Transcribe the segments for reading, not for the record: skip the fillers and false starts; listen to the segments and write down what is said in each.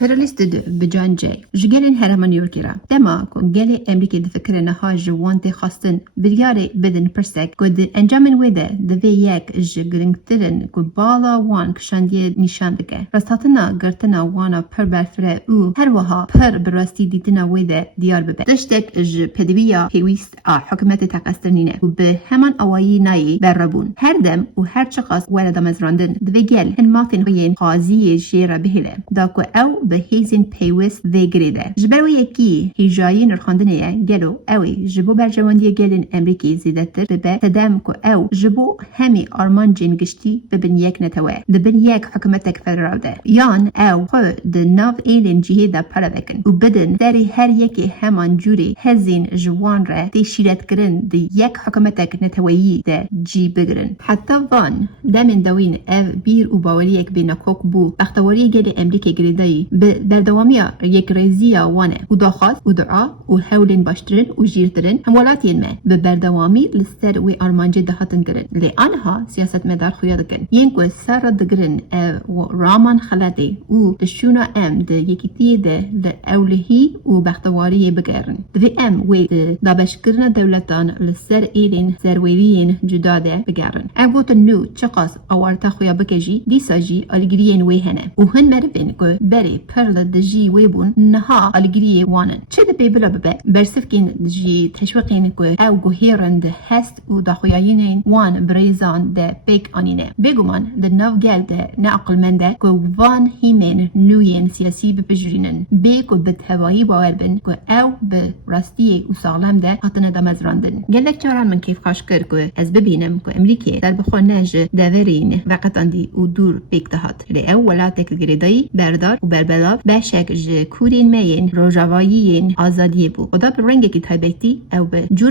فيرلست بجان جاي جگلن هرم نیویورکی را دما کن گل امریکا دفکر نها جوانت خواستن بریاره بدن پرسک کد انجامن ویده دوی یک جگرنگترن کد بالا وان کشاندی نشان دکه راستاتنا گرتنا وانا پر برفره او هر وها پر براستی دیتنا ویده دیار ببه دشتک پدویا پیویست حکومت تقسترنینه و به همان اوایی نایی برابون هر دم و هر چقاس ولد مزراندن دوی گل هن ماتن خوین قاضی جیره بهله داکو او به هیزن پیوست وی گریده جبرو یکی هیجایی نرخاندنه گلو اوی جبو برجواندی گلن امریکی زیدتر ببه تدام کو او جبو همی آرمان جنگشتی ببن یک نتوه دبن یک حکومتک فدرال ده یان او خو د ناو ایلن جهه دا پلوکن و بدن داری هر یکی همان جوری هزین جوان را دی شیرت کرن دی یک حکومتک نتوهی ده جی بگرن حتی وان دامن دوین او بیر و باوری یک بین کوک بو بختواری گل امریکی گریدایی به در دوامیا یک ریزیا وانه و داخواست و دعا و حولین باشترن و جیرترن همولاتین من به بردوامی لستر و آرمانجی دهاتن گرن لی آنها سیاست مدار خویا دکن ینکو سر دگرن و رامان خلاده و دشونا ام ده یکیتی ده اولهی و بختواری بگرن دوی ام و دابش کرن دولتان لسر ایلین زرویلین جدا ده بگرن اووت نو چقاس اوارتا خویا بکجی دیساجی آلگرین وی هنه و هن مرفن که بری پرل دجی ویبون نها آلگری وانن چه ده بیبلا ببه برسفکین دجی تشویقین که او گوهیرن ده هست و داخویاینین وان بریزان ده بیک آنینه بگومان ده نو گل ده نعقل من ده که وان هیمین نوین سیاسی بپجرینن بیک و بتهوایی باور بن که او به راستی و سالم ده حتن ده مزراندن گلک چاران من کیف خاش کر که از ببینم که امریکه در بخون نج داورین وقتان دی و دور بیک دهات لی او ولاتک گریدایی بردار و بربلاف بشک کورین مین روجاوایین آزادی بو خدا به رنگ کی تایبتی او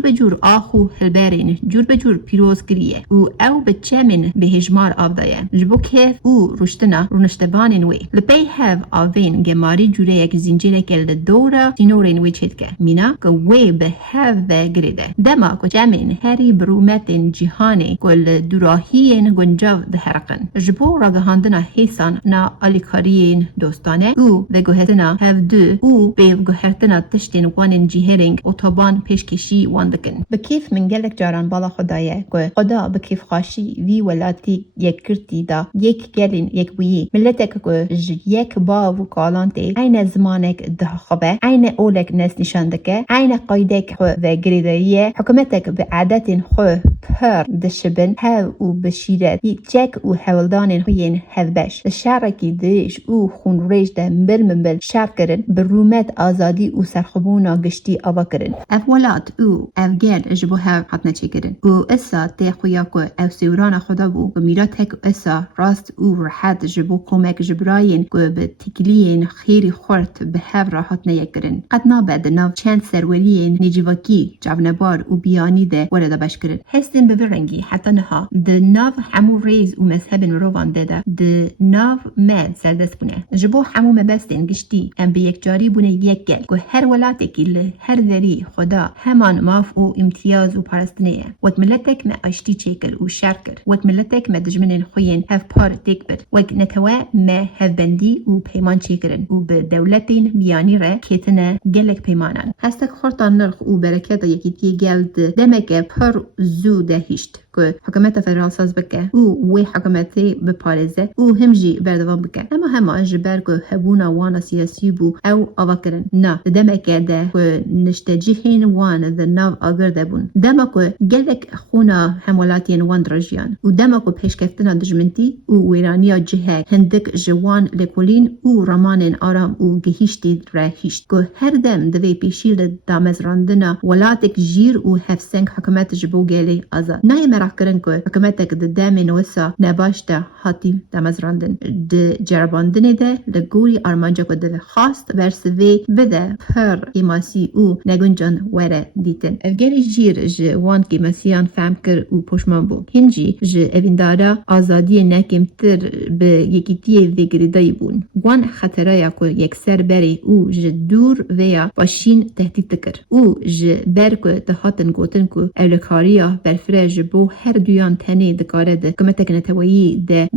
به جور آخو هلبرین جور به جور پیروز کریه و او به چمن به هجمار آبدایه جبو کیف او رشتنا رونشتبانین وی لپی هف آوین گماری جوره یک زنجیره کل دورا سینورین وی چید که مینا که وی به هف و گریده دما که چمن هری برومتین جهانی کل دوراهیین گنجاو ده حرقن جبو راگهاندنا حیسان نا آلیکارین دوستانه او و گوهتنا هف دو او به گوهرتنا تشتین وانن جیهرینگ اتوبان پیشکشی واندکن به کیف من گلک جاران بالا خدایه که خدا به کیف خاشی وی ولاتی یک کرتی دا یک گلین یک بویی ملتک که یک با و کالانتی عین زمانک ده خبه عین اولک نس نشاندکه عین قایدک خو و گریداییه حکومتک به عادت خو پر دشبن هاو و بشیرت چک و حولدان خوین هذبش الشارکی دیش او خون ریش ده مبل شار کرن برومت آزادی و سرخبونا گشتی آوا کرن افولات او افگرد جبو هاو حتنا چه کرن او اسا تی خویا که او سیوران خدا بو و میرات هک اسا راست او راحت جبو کمک جبراین که به تکلین خیری خورت به هاو راحت نیک کرن قد نابد ناو چند سرورین نجیواکی جاونبار و بیانی ده ورده بش کرن هستن ببرنگی حتی نها ده ناو همو ریز و مذهب مروان ده ده ناو مد سردست بونه جبو همو مبستن گشتی ام به یک جاری بونه یک گل که هر ولاتکی له هر دری خدا همان ماف و امتیاز و پرستنیه وک ملتک ما اشتی چیکل و شرکر وک ملتک ما دجمنین خوین هف پار تکبر وک نتوا ما هف بندی و پیمان چیکرن و به دولتین بیانی را کتنه گلک پیمانان هستک خورتان نرخ و برکت یکی تی گلد دمک پر زو دهیشت که حکومت فدرال ساز بکه او حکومتی بپارزه او همجی بردوام بکه اما جبر که هبونا وانا سیاسی بو او آوا کرن نه دمک ده که نشتجیهین وان ده ناو آگر ده بون دمک گلک خونا حمولاتین وان درجیان و دمک پیشکفتنا دجمنتی او ویرانیا جهک هندک جوان لکولین او رمانین آرام او گهیشتی راهیشت که هر دم دوی پیشیل دامز راندنا ولاتک جیر او هفسنگ حکومت جبو گلی آزاد نه کرن که حکومتک ده دامن وسا نباش ده حاتی دامز راندن ده جرباندن ده لگوری آرمانجا که ده خواست برسوی بده پر ایماسی او نگونجان وره دیتن افگری جیر جوان کیماسیان فهم کر و پشمان بو هنجی اویندارا آزادی نکمتر به یکیتی ویگریدای بون وان خطرای که یک سر بری او دور ویا باشین تهدید تکر او بر که دهاتن گوتن که اولکاریا برفره بو هر دویان تنی دکاره ده کمتک نتوایی ده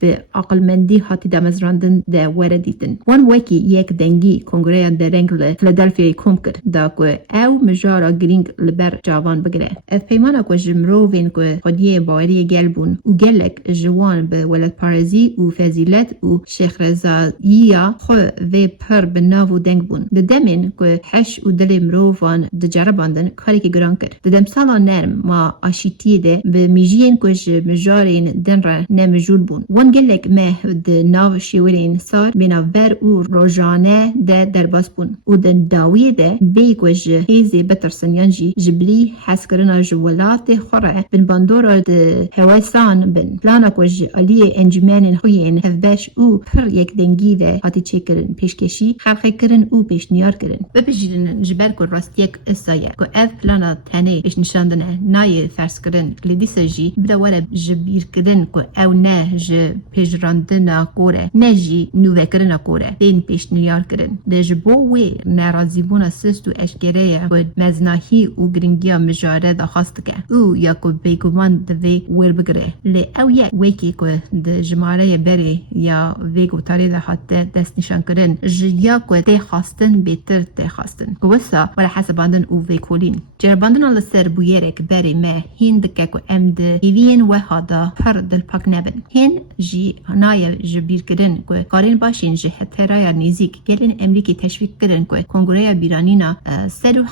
به عقل مندی حاتی دامزراندن ده وره دیتن. وان وکی یک دنگی کنگره درنگل فیلادلفیا کوم کرد دا که او مجارا گرینگ لبر جوان بگره. اف پیمانا که جمروین که خودی باوری گلبون و گلک جوان به ولد پارزی و فضیلت و شخرزاییه خو و پر بناو دنگ بون. دمین که حش و دل مروفان دجرباندن کاری که گران کرد. دم سالا نرم ما آشیتی ده به میجین که مجارین دن را نمجول بون. وان گلک مه د ناو شیورین سار بنابر او روزانه ده درباس بون. و دن داویه ده بیگوش هیزی بترسن یانجی جبلی حس کرنا جولات خوره بن باندورا ده هوایسان بن. پلانا کش علی انجمن خوین هفبش او پر یک دنگی ده هاتی چه کرن پیشکشی خلقی کرن او پیشنیار کرن. ببجیرن جبر که راست یک اسایه که اف پلانا تنه پیش نشاندنه نای فرس کرن کلیدی سجی بدا وره جبیر کرن که او نه ج پیشراندن کوره نه جی نوه کرن کوره دین پیشنیار کرن. ده جبو وی نرازیبون سست و اشگره که مزناهی و گرینگیا مجاره دا خواست که او یا که بیگوان دوی ور بگره لی او یک ویکی که ده جماره بری یا ویگو تاری ده حتی دست نشان کرن جیا که ده خواستن بیتر ده خواستن که وسا ولا حسباندن او ویکولین جرباندن الله سر بویرک بری ما هین دکه که ام ده هیوین و هادا پر دل پاک نبن هین جی نای جبیر کرن که کارین باشین جه ترای نیزیک گلین امریکی تشویق کرن که کنگره بیرانینا سر و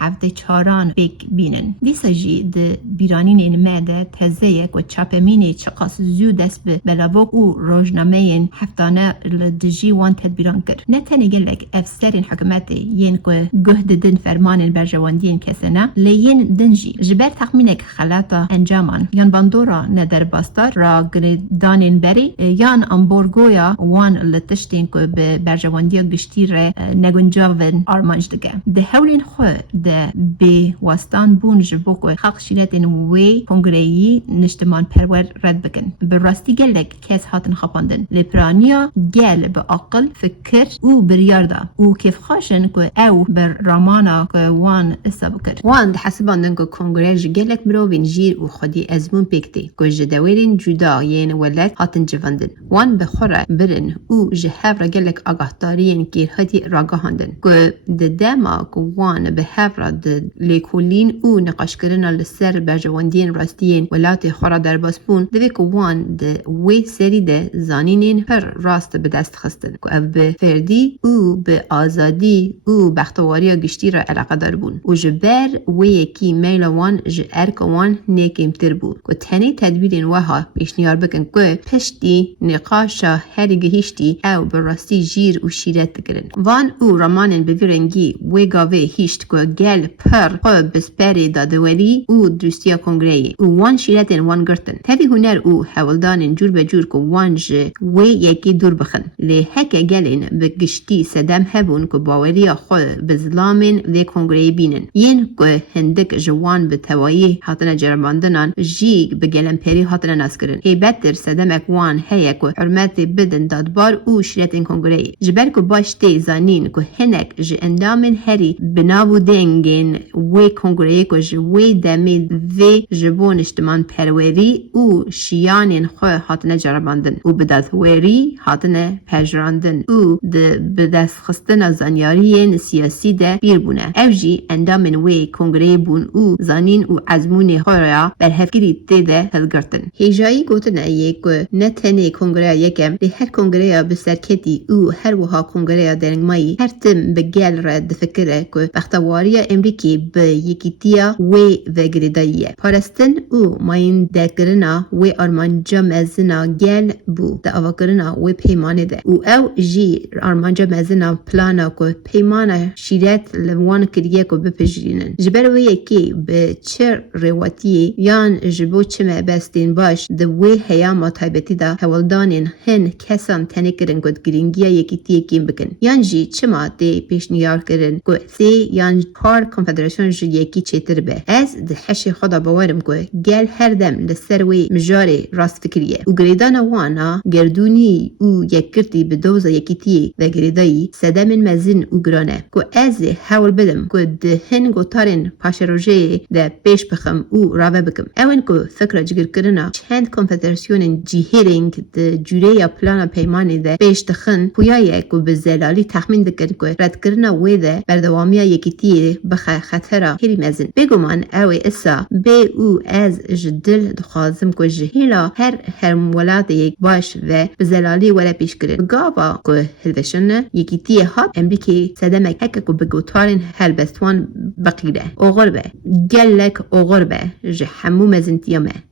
هفته چاران بیک بینن دیسا جی ده بیرانین ماده تزه که چاپمینی چقاس زو دست به بلاوک و روزنامه هفتانه لدجی وان تدبیران کرد. نه تنی گلک افسرین حکومتی ین که گهد دن فرمان برجواندین کسنه لیین دنجی جبر تخمینک خلاطا انجامان یان باندورا ندر باستار را گردانین بری یان امبورگویا وان لتشتین که به برجواندی گشتیر نگنجاون آرمانج دگه. ده هولین خو ده به وستان بون جبو که خلق شیلتین وی کنگرهی نشتمان پرور رد بکن. به راستی گلک کس هاتن خپاندن. لپرانیا گل به عقل فکر او بریاردا او کیف خاشن که او بر رامانا که وان حساب کرد. وان ده حسباندن که کنگره گلک مروین جیر و خودی ازمون پیکتی که جداورین جدا یین ولد هاتن جواندن. وان بخوره برن او جهاف را گلک آگاهدارین گیر هاتی راگاهاندن که ده دما که وان به هفرا ده لیکولین او نقاش کرنا لسر برجواندین راستین ولات خورا در باسپون دوی که وان ده وی سری ده زانینین پر راست به دست خستن که او به فردی او به آزادی او بختواری گشتی را علاقه دار بون و جبر وی یکی میل وان ارک وان نیکیم تر بود که تنی تدبیرین وها پیشنیار بکن که پشتی نقاشا هری گهیشتی او به راستی جیر و شیرت بکرن. وان او رمانین به ویرنگی وی گاوه هیشت که گل پر خوب بسپری دادوری او درستی کنگرهی او وان شیرتین وان گرتن تبی هنر او حولدانین جور به جور که وان جه وی یکی دور بخن لی هک گلین به گشتی سدم هبون که باوری خود به ظلامین وی کنگرهی بینن ین که هندک جوان به توایی حاطن جرماندنان جیگ به گلن پری حاطن ناس کرن هیبتر سدم اکوان هیک که حرمت بدن دادبار او شیرتین کنگرهی جبر که باشتی زانین که هنک جه اندامین هری بناو دنگین وی کنگرهی که جه وی دمید وی جبون اجتمان پروری او شیانین خواه حاطن جرماندن او بدادوری حاطن پجراندن او به دست خستن زانیارین سیاسی ده بیر بونه او جی اندامین وی کنگره بون او زانین او عزمون خورا برهفگیری تیده هلگرتن هیجایی گوتن ایه که نتنه کنگره یکم لی هر کنگره بسرکتی او هر وها کنگره درنگمایی هر تم بگل را دفکره که بختواری امریکی به یکیتیا وی وگریداییه پارستن او ماین دکرنا وی آرمانجا مزنا گل بو ده آواکرنا وی پیمانه ده او جی آرمانجا مزنا پلانا که پیمانه شیرت لوان کریه که بپجرینن جبر وی یکی به چر رواتیه یان جبو چمه بستین باش ده وی هیاما تایبتی ده حولدانین هن کسان تنی کرن که گرینگیا یکی تیه کیم بکن یان جی چما ده پیشنیار کرن که سی یان کار کنفدراسیون جی یکی چیتر به از ده حشی خدا باورم که گل هر دم لسر وی مجاری راست فکریه و گریدان وانا گردونی او یکرتی به دوزا یکیتی و گریدایی سدم مزن و گرانه که از حول بدم که ده هن گوتارن پاشروژه ده پیش بخم او راوه بکم اون که فکر جگر کرنا چند کنفدراسیون جیهرینگ ده جوره یا پلانا پیمانی ده de پیش دخن پویایه که به زلالی تخمین دکر که ردکرنا ویده بردوامیا یکیتی بخه خطره هیری مزن بگمان اوی اسا به او از جدل دخوازم که جهیلا هر مولاد یک باش و به زلالی ولا پیش کرد بگاوا که هلوشن یکیتی هات امریکی صدمک هکه که بگوتارن هلبستوان بقیره او غربه گلک او غربه جه همو مزنتیامه